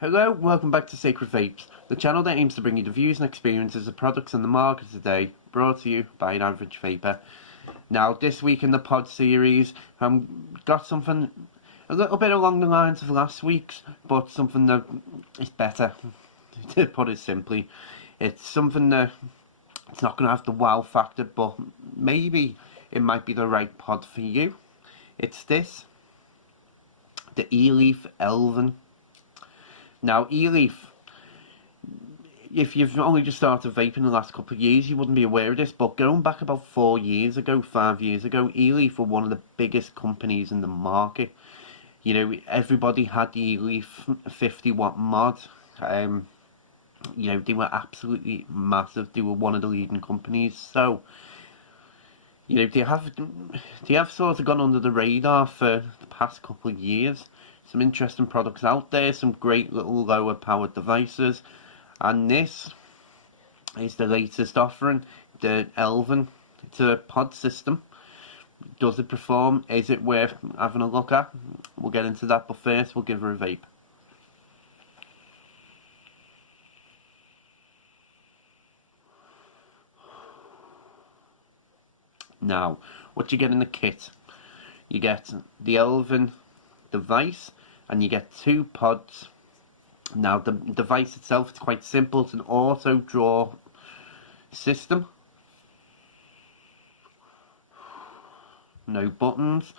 Hello, welcome back to Sacred Vapes, the channel that aims to bring you the views and experiences of products on the market today, brought to you by an average vapor. Now, this week in the pod series, got something a little bit along the lines of last week's, but something that is better, to put it simply. It's something that it's not going to have the wow factor, but maybe it might be the right pod for you. It's this, the Eleaf Elven. Now, Eleaf, if you've only just started vaping in the last couple of years, you wouldn't be aware of this, but going back about 5 years ago, Eleaf were one of the biggest companies in the market. You know, everybody had the Eleaf 50-watt mod. You know, they were absolutely massive. They were one of the leading companies. So, you know, they have sort of gone under the radar for the past couple of years. Some interesting products out there, some great little lower powered devices, and this is the latest offering, the Elven. It's a pod system. Does it perform? Is it worth having a look at? We'll get into that, but first we'll give her a vape. Now, what you get in the kit? You get the Elven device, and you get 2 pods. Now, the device itself is quite simple. It's an auto draw system, no buttons.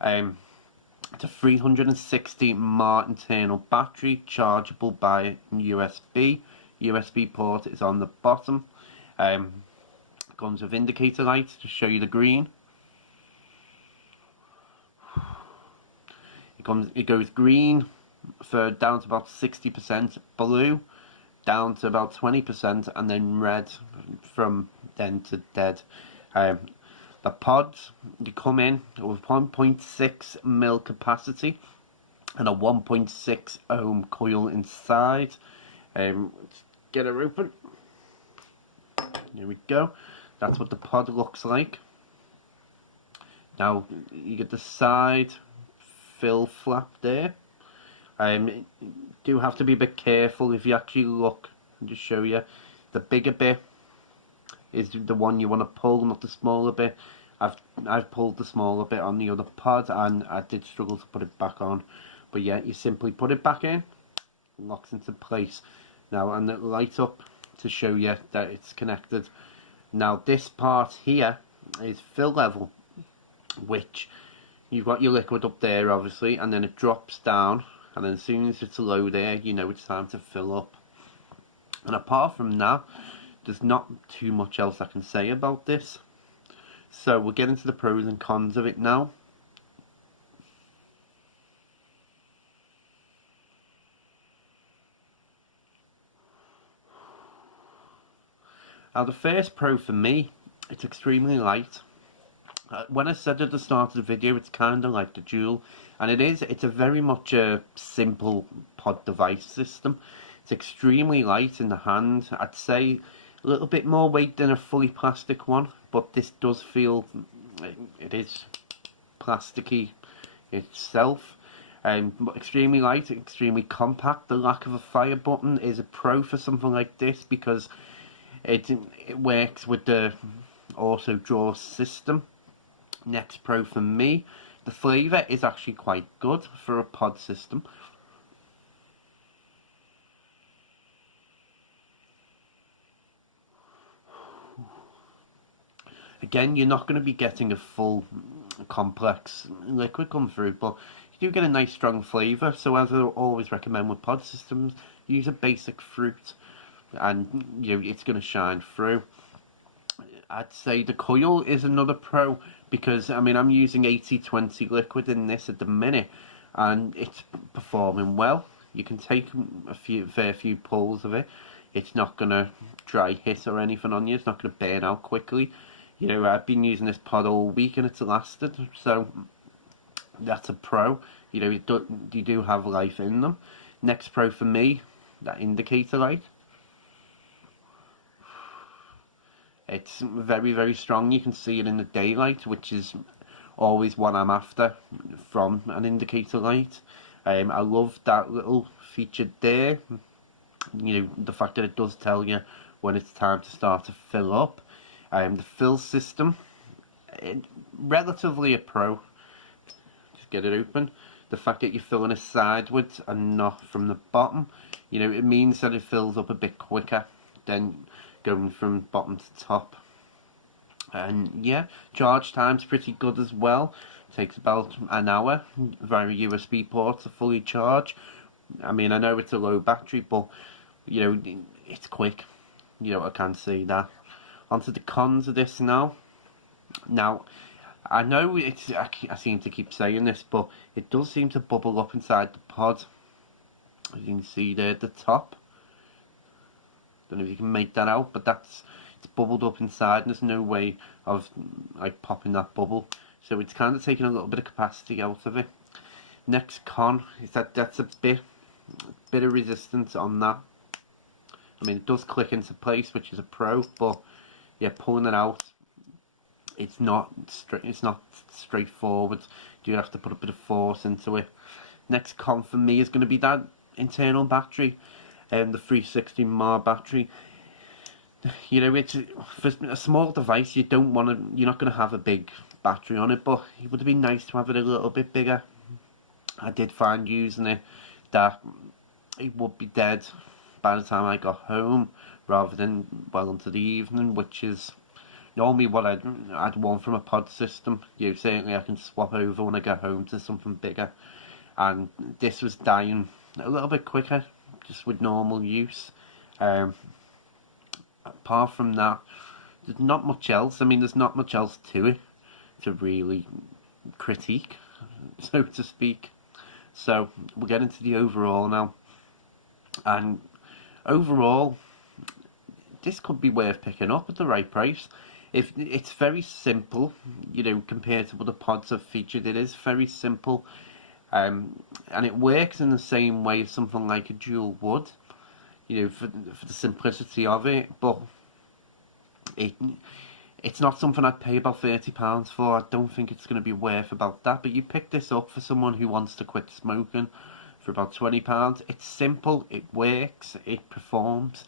It's a 360 mAh internal battery, chargeable by USB port is on the bottom. Comes with indicator lights to show you the green. It goes green for down to about 60%, blue down to about 20%, and then red from then to dead. The pods, they come in with 1.6 mil capacity and a 1.6 ohm coil inside. Let's get her open. Here we go. That's what the pod looks like. Now you get the side fill flap there. Do have to be a bit careful. If you actually look, I'll just show you, the bigger bit is the one you want to pull, not the smaller bit. I've pulled the smaller bit on the other pod, and I did struggle to put it back on, but yeah, you simply put it back in, locks into place. Now, and it lights up to show you that it's connected. Now, this part here is fill level, which you've got your liquid up there, obviously, and then it drops down, and then as soon as it's low there, you know it's time to fill up. And apart from that, there's not too much else I can say about this. So we'll get into the pros and cons of it now. Now, the first pro for me, it's extremely light. When I said at the start of the video, it's kind of like the Joule, and it's a very much a simple pod device system. It's extremely light in the hand. I'd say a little bit more weight than a fully plastic one, but this does feel, it is plasticky itself. But extremely light, extremely compact. The lack of a fire button is a pro for something like this, because it works with the auto draw system. Next pro for me, the flavour is actually quite good for a pod system. Again, you're not going to be getting a full complex liquid come through, but you do get a nice strong flavour. So as I always recommend with pod systems, use a basic fruit, and you know it's going to shine through. I'd say the coil is another pro, because I mean I'm using 80-20 liquid in this at the minute, and it's performing well. You can take a fair few pulls of it. It's not going to dry hit or anything on you. It's not going to burn out quickly. You know, I've been using this pod all week and it's lasted, so that's a pro. You know, you do have life in them. Next pro for me, that indicator light. It's very, very strong. You can see it in the daylight, which is always what I'm after from an indicator light. I love that little featured there. You know, the fact that it does tell you when it's time to start to fill up. The fill system, relatively a pro. Just get it open. The fact that you're filling it sideways and not from the bottom, you know, it means that it fills up a bit quicker than going from bottom to top. And yeah, charge time's pretty good as well. Takes about an hour via USB port to fully charge. I mean, I know it's a low battery, but you know, it's quick. You know, I can say that. Onto the cons of this now. Now, I know I seem to keep saying this, but it does seem to bubble up inside the pod. As you can see there at the top. Don't know if you can make that out, but it's bubbled up inside, and there's no way of like popping that bubble. So it's kind of taking a little bit of capacity out of it. Next con is that's a bit of resistance on that. I mean, it does click into place, which is a pro, but yeah, pulling it out, it's not straightforward. You have to put a bit of force into it. Next con for me is going to be that internal battery, the 360 mAh battery. You know, it's for a small device. You're not going to have a big battery on it, but it would have been nice to have it a little bit bigger. I did find using it that it would be dead by the time I got home, rather than well into the evening, which is normally what I'd want from a pod system. You know, certainly I can swap over when I get home to something bigger, and this was dying a little bit quicker just with normal use. Apart from that, there's not much else. I mean, there's not much else to it to really critique, so to speak. So we'll get into the overall now. And overall, this could be worth picking up at the right price. If it's very simple, you know, compared to what the pods have featured, it is very simple, and it works in the same way as something like a dual would, you know, for the simplicity of it. But it's not something I'd pay about £30 for. I don't think it's going to be worth about that. But you pick this up for someone who wants to quit smoking for about £20. It's simple, it works, it performs.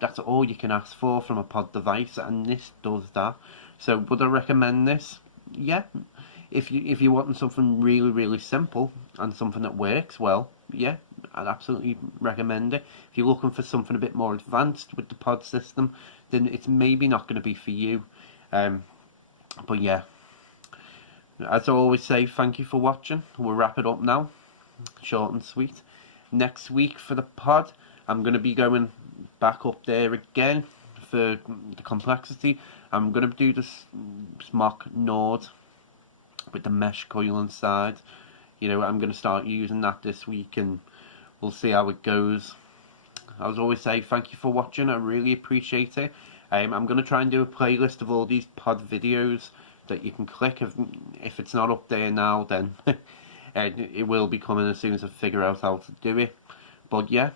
That's all you can ask for from a pod device, and this does that. So would I recommend this? Yeah. If you're wanting something really simple and something that works well, yeah, I'd absolutely recommend it. If you're looking for something a bit more advanced with the pod system, then it's maybe not going to be for you. But yeah, as I always say, thank you for watching. We'll wrap it up now, short and sweet. Next week for the pod, I'm going to be going back up there again for the complexity. I'm going to do this mock Nord with the mesh coil inside. You know, I'm going to start using that this week, and we'll see how it goes. As always say, thank you for watching. I really appreciate it. I'm going to try and do a playlist of all these pod videos that you can click. If it's not up there now, then it will be coming as soon as I figure out how to do it. But yeah,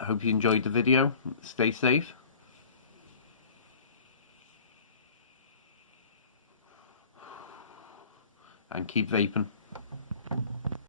I hope you enjoyed the video. Stay safe. And keep vaping.